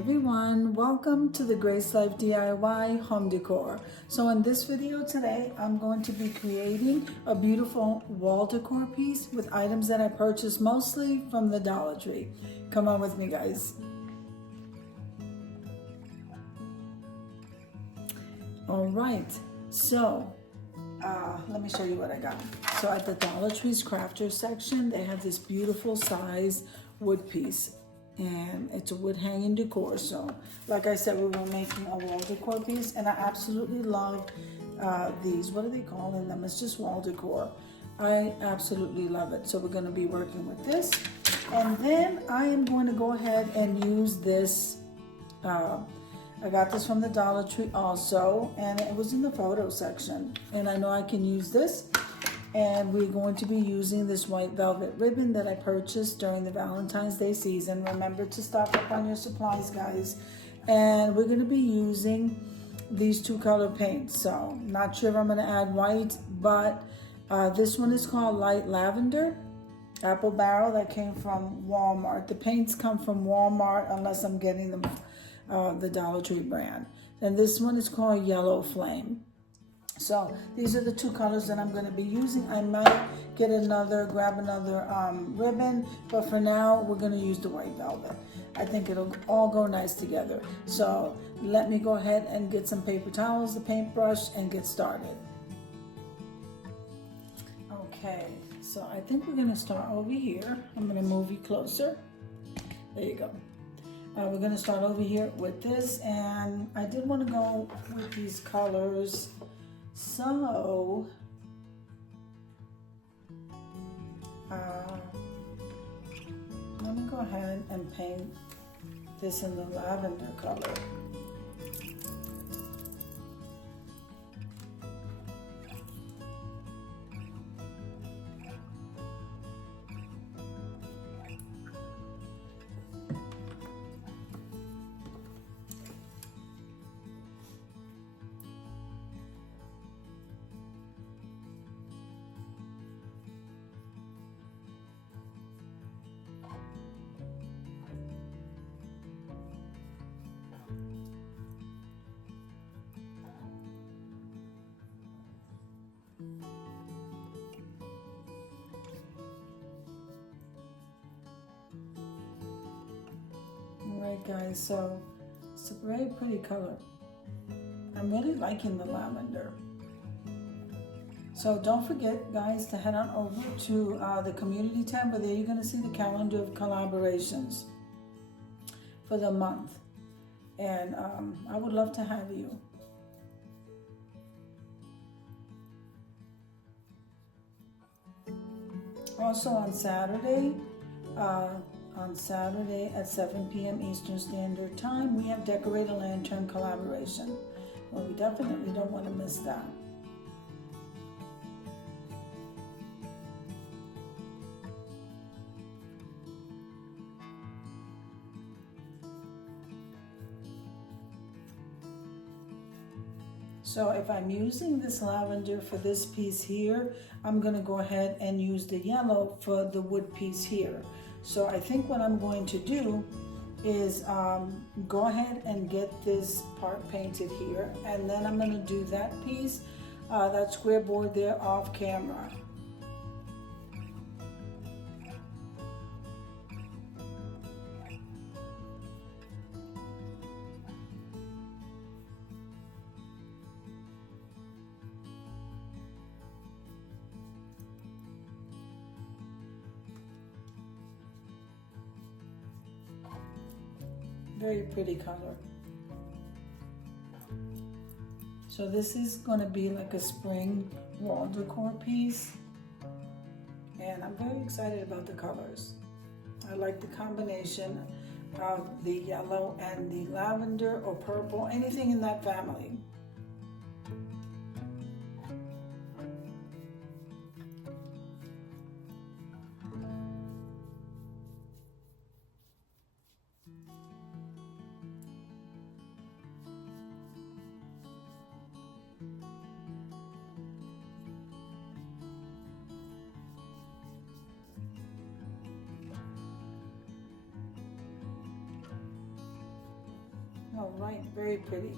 everyone, welcome to the Grace Life DIY home decor. So in this video today, I'm going to be creating a beautiful wall decor piece with items that I purchased mostly from the Dollar Tree. Come on with me, guys. All right, so let me show you what I got. So at the Dollar Tree's crafters section, they have this beautiful size wood piece. And it's a wood hanging decor. So like I said, we were making a wall decor piece, and I absolutely love these. What are they calling them? It's just wall decor. I absolutely love it. So we're going to be working with this, and then I am going to go ahead and use this. I got this from the Dollar Tree also, and it was in the photo section, and I know I can use this. And we're going to be using this white velvet ribbon that I purchased during the Valentine's Day season. Remember to stock up on your supplies, guys. And we're going to be using these two color paints. So not sure if I'm going to add white, but this one is called Light Lavender Apple Barrel, that came from Walmart. The paints come from Walmart unless I'm getting them the Dollar Tree brand. And this one is called Yellow Flame. So these are the two colors that I'm going to be using. I might grab another ribbon, but for now we're going to use the white velvet. I think it'll all go nice together. So let me go ahead and get some paper towels, the paintbrush, and get started. Okay, so I think we're going to start over here. I'm going to move you closer. There you go. We're going to start over here with this, and I did want to go with these colors. So, let me go ahead and paint this in the lavender color. Alright guys, so it's a very pretty color. I'm really liking the lavender. So don't forget, guys, to head on over to the community tab, where there you're going to see the calendar of collaborations for the month. And I would love to have you. Also on Saturday at 7 p.m. Eastern Standard Time, we have Decorate a Lantern collaboration. Well, we definitely don't want to miss that. So if I'm using this lavender for this piece here, I'm going to go ahead and use the yellow for the wood piece here. So I think what I'm going to do is go ahead and get this part painted here, and then I'm going to do that piece, that square board there, off camera. Very pretty color. So this is going to be like a spring wall decor piece, and I'm very excited about the colors. I like the combination of the yellow and the lavender or purple, anything in that family. All right, very pretty.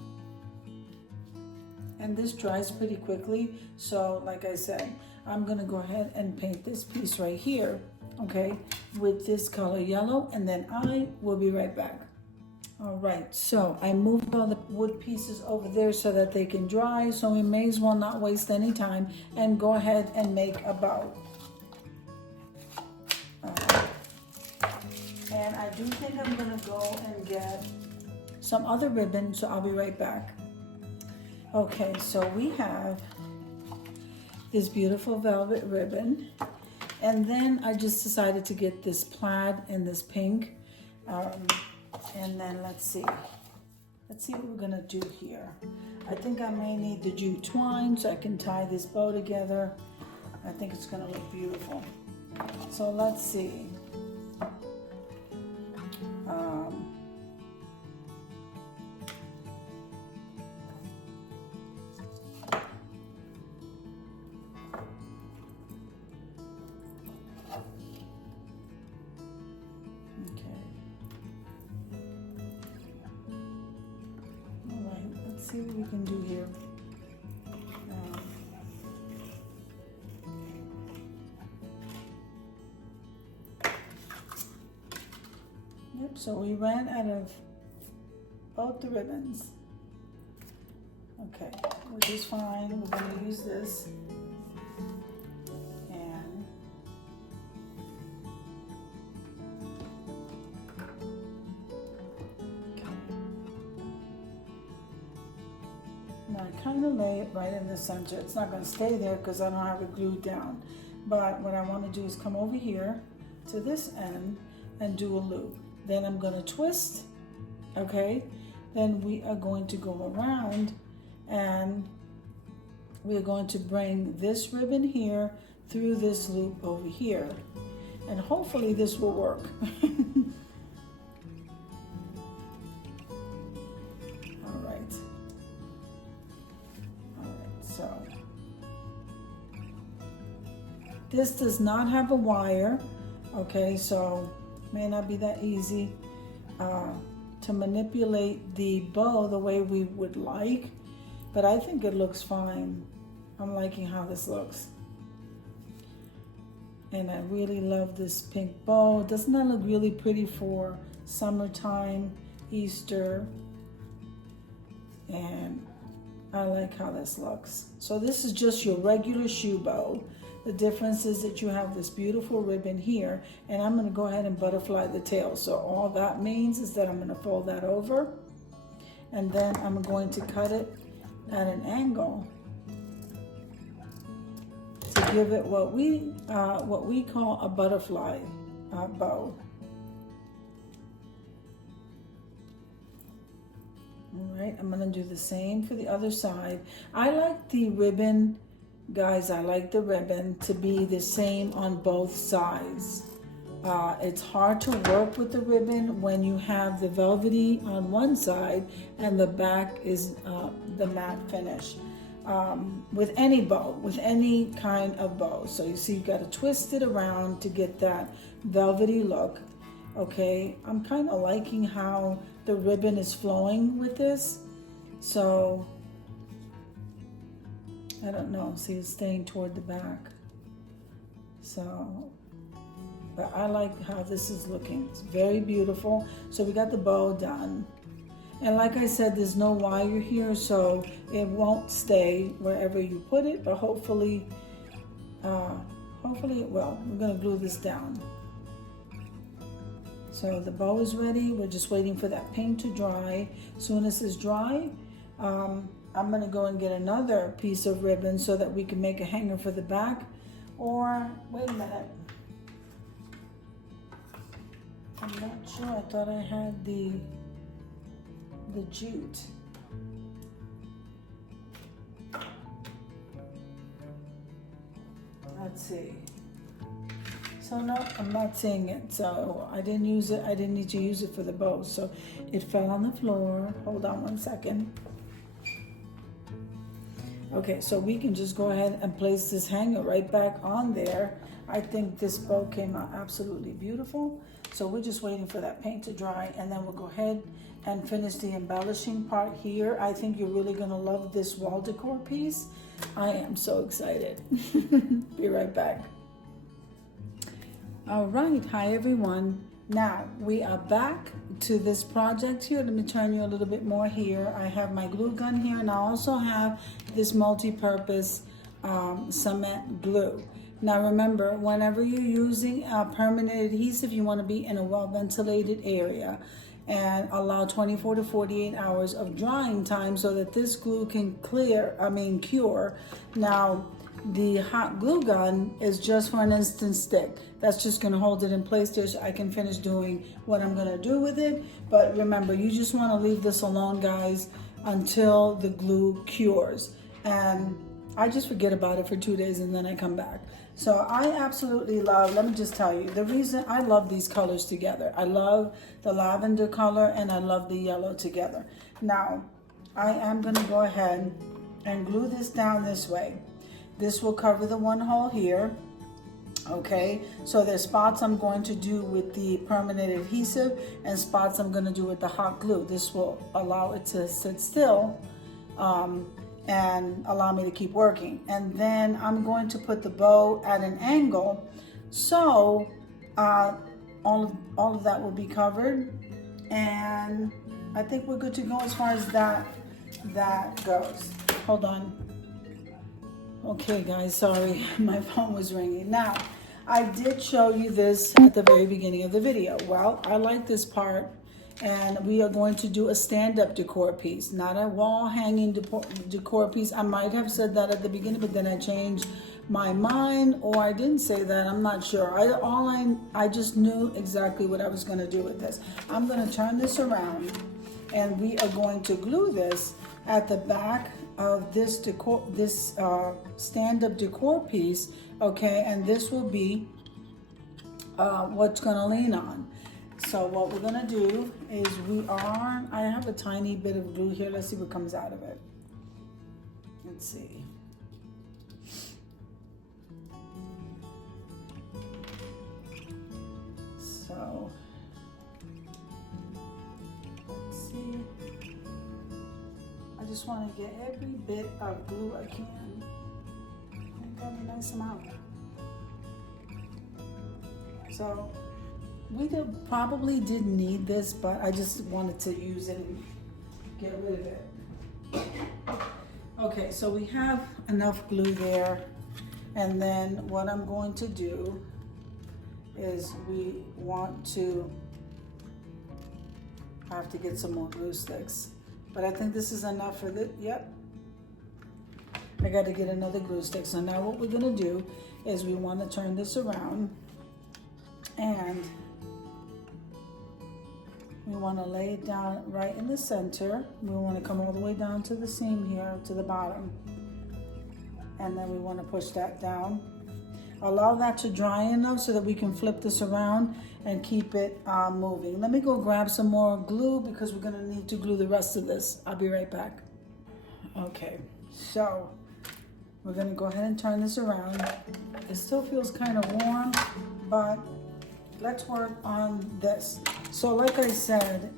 And this dries pretty quickly, so like I said, I'm gonna go ahead and paint this piece right here, okay, with this color yellow, and then I will be right back. All right, so I moved all the wood pieces over there so that they can dry, so we may as well not waste any time and go ahead and make a bow. And I do think I'm gonna go and get some other ribbon, so I'll be right back. Okay, so we have this beautiful velvet ribbon, and then I just decided to get this plaid and this pink, and then let's see what we're gonna do here. I think I may need the jute twine so I can tie this bow together. I think it's gonna look beautiful. So let's see. See what we can do here. Yep, so we ran out of both the ribbons. Okay, which is fine. We're going to use this. And I kind of lay it right in the center. It's not going to stay there because I don't have it glued down. But what I want to do is come over here to this end and do a loop. Then I'm going to twist, okay? Then we are going to go around and we're going to bring this ribbon here through this loop over here. And hopefully this will work. This does not have a wire, okay, so may not be that easy to manipulate the bow the way we would like, but I think it looks fine. I'm liking how this looks. And I really love this pink bow. Doesn't that look really pretty for summertime, Easter? And I like how this looks. So this is just your regular shoe bow. The difference is that you have this beautiful ribbon here, and I'm going to go ahead and butterfly the tail. So all that means is that I'm going to fold that over, and then I'm going to cut it at an angle to give it what we call a butterfly bow. All right, I'm going to do the same for the other side. I like the ribbon. Guys, I like the ribbon to be the same on both sides. It's hard to work with the ribbon when you have the velvety on one side and the back is the matte finish. With any bow, with any kind of bow. So you see, you got to twist it around to get that velvety look. Okay, I'm kind of liking how the ribbon is flowing with this. So I don't know, see, it's staying toward the back. So, but I like how this is looking. It's very beautiful. So we got the bow done. And like I said, there's no wire here, so it won't stay wherever you put it, but hopefully it will. We're gonna glue this down. So the bow is ready. We're just waiting for that paint to dry. As soon as it's dry, I'm gonna go and get another piece of ribbon so that we can make a hanger for the back. Or, wait a minute. I'm not sure, I thought I had the jute. Let's see. So no, I'm not seeing it. So I didn't use it. I didn't need to use it for the bow. So it fell on the floor. Hold on one second. Okay, so we can just go ahead and place this hanger right back on there. I think this bow came out absolutely beautiful. So we're just waiting for that paint to dry, and then we'll go ahead and finish the embellishing part here. I think you're really gonna love this wall decor piece. I am so excited. Be right back. All right, hi everyone. Now we are back to this project here. Let me turn you a little bit more here. I have my glue gun here, and I also have this multi-purpose cement glue. Now remember, whenever you're using a permanent adhesive, you want to be in a well-ventilated area and allow 24 to 48 hours of drying time so that this glue can cure. Now, the hot glue gun is just for an instant stick. That's just gonna hold it in place there so I can finish doing what I'm gonna do with it. But remember, you just wanna leave this alone, guys, until the glue cures. And I just forget about it for 2 days and then I come back. So I absolutely love, let me just tell you, the reason I love these colors together. I love the lavender color and I love the yellow together. Now, I am gonna go ahead and glue this down this way. This will cover the one hole here, okay? So there's spots I'm going to do with the permanent adhesive and spots I'm gonna do with the hot glue. This will allow it to sit still and allow me to keep working. And then I'm going to put the bow at an angle. So all of that will be covered. And I think we're good to go as far as that goes. Hold on. Okay guys, sorry, my phone was ringing. Now, I did show you this at the very beginning of the video. Well, I like this part, and we are going to do a stand-up decor piece, not a wall hanging decor piece. I might have said that at the beginning, but then I changed my mind, or I didn't say that, I'm not sure. I just knew exactly what I was gonna do with this. I'm gonna turn this around, and we are going to glue this at the back of this decor, this stand-up decor piece, okay? And this will be what's gonna lean on. So what we're gonna do is I have a tiny bit of glue here. Let's see what comes out of it. Let's see. So, let's see. I just want to get every bit of glue I can. I got a nice amount. So we probably didn't need this, but I just wanted to use it and get rid of it. Okay, so we have enough glue there. And then what I'm going to do is I have to get some more glue sticks. But I think this is enough for this. Yep. I got to get another glue stick. So now what we're going to do is we want to turn this around and we want to lay it down right in the center. We want to come all the way down to the seam here, to the bottom. And then we want to push that down. Allow that to dry enough so that we can flip this around and keep it moving. Let me go grab some more glue because we're gonna need to glue the rest of this. I'll be right back. Okay, so we're gonna go ahead and turn this around. It still feels kind of warm, but let's work on this. So like I said,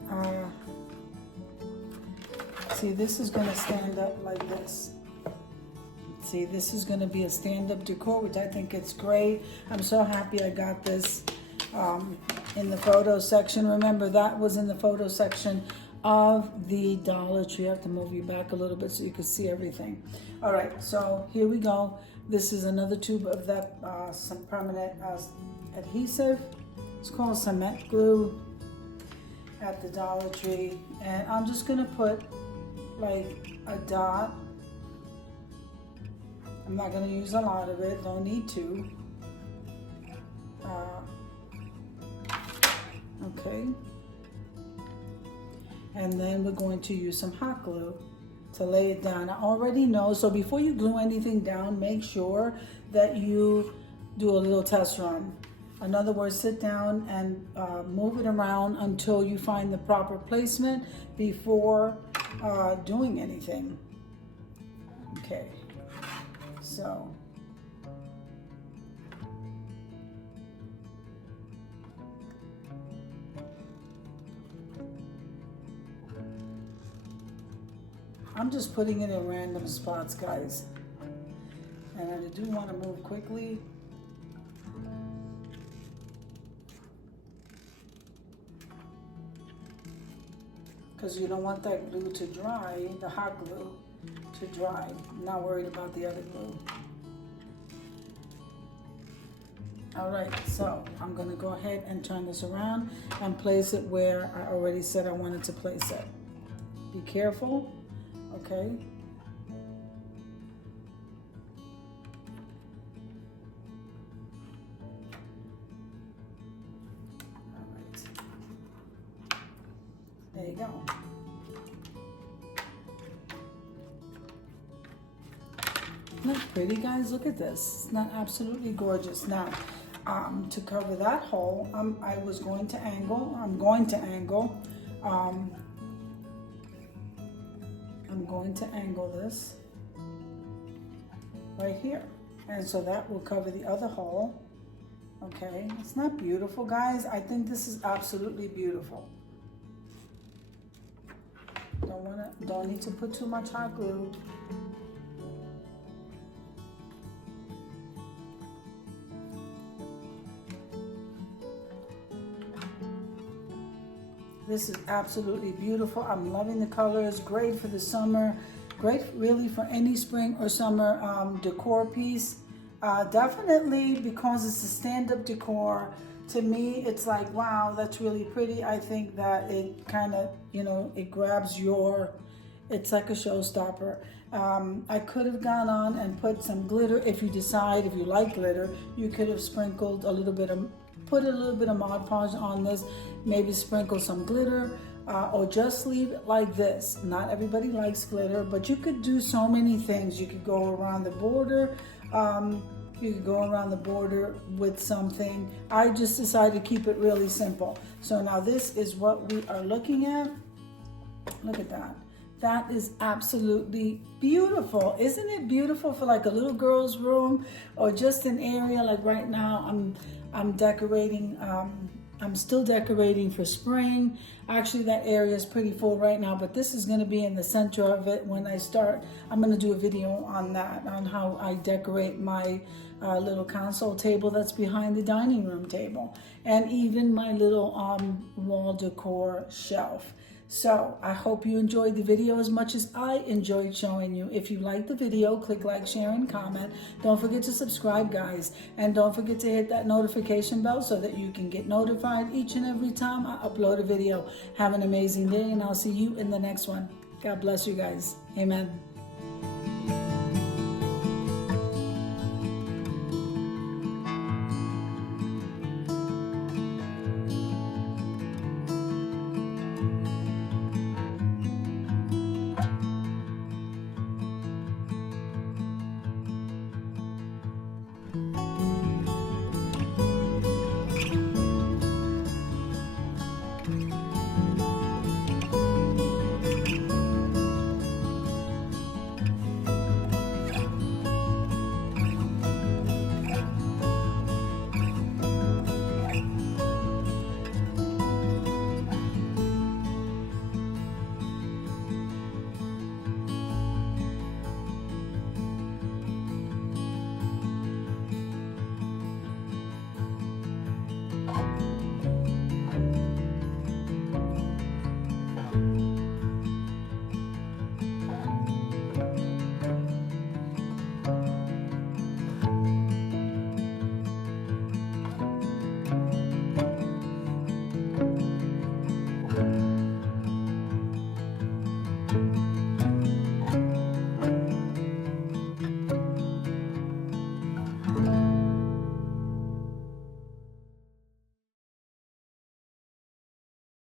see, this is gonna stand up like this. See, this is going to be a stand-up decor, which I think it's great. I'm so happy I got this in the photo section. Remember, that was in the photo section of the Dollar Tree. I have to move you back a little bit so you can see everything. All right, so here we go. This is another tube of that some permanent adhesive. It's called cement glue at the Dollar Tree. And I'm just going to put like a dot. I'm not going to use a lot of it, don't need to. Okay. And then we're going to use some hot glue to lay it down. I already know, so before you glue anything down, make sure that you do a little test run. In other words, sit down and move it around until you find the proper placement before doing anything. Okay. So, I'm just putting it in random spots, guys. And I do want to move quickly. Because you don't want that glue to dry, the hot glue to dry. I'm not worried about the other glue. All right, so I'm gonna go ahead and turn this around and place it where I already said I wanted to place it. Be careful, okay? All right, there you go. Isn't that pretty, guys? Look at this. It's not absolutely gorgeous. Now, to cover that hole, I was going to angle. I'm going to angle this right here. And so that will cover the other hole. Okay, it's not beautiful, guys. I think this is absolutely beautiful. Don't need to put too much hot glue. This is absolutely beautiful. I'm loving the colors. Great for the summer. Great really for any spring or summer decor piece. Definitely because it's a stand-up decor. To me, it's like, wow, that's really pretty. I think that it kind of, it grabs it's like a showstopper. I could have gone on and put some glitter. If you like glitter, you could have sprinkled put a little bit of Mod Podge on this, maybe sprinkle some glitter, or just leave it like this. Not everybody likes glitter, but you could do so many things. You could go around the border. You could go around the border with something. I just decided to keep it really simple. So now this is what we are looking at. Look at that. That is absolutely beautiful. Isn't it beautiful for like a little girl's room or just an area? Like right now I'm decorating, I'm still decorating for spring. Actually, that area is pretty full right now, but this is gonna be in the center of it when I start. I'm gonna do a video on that, on how I decorate my little console table that's behind the dining room table, and even my little wall decor shelf. So I hope you enjoyed the video as much as I enjoyed showing you. If you liked the video, click like, share, and comment. Don't forget to subscribe, guys. And don't forget to hit that notification bell so that you can get notified each and every time I upload a video. Have an amazing day, and I'll see you in the next one. God bless you guys. Amen.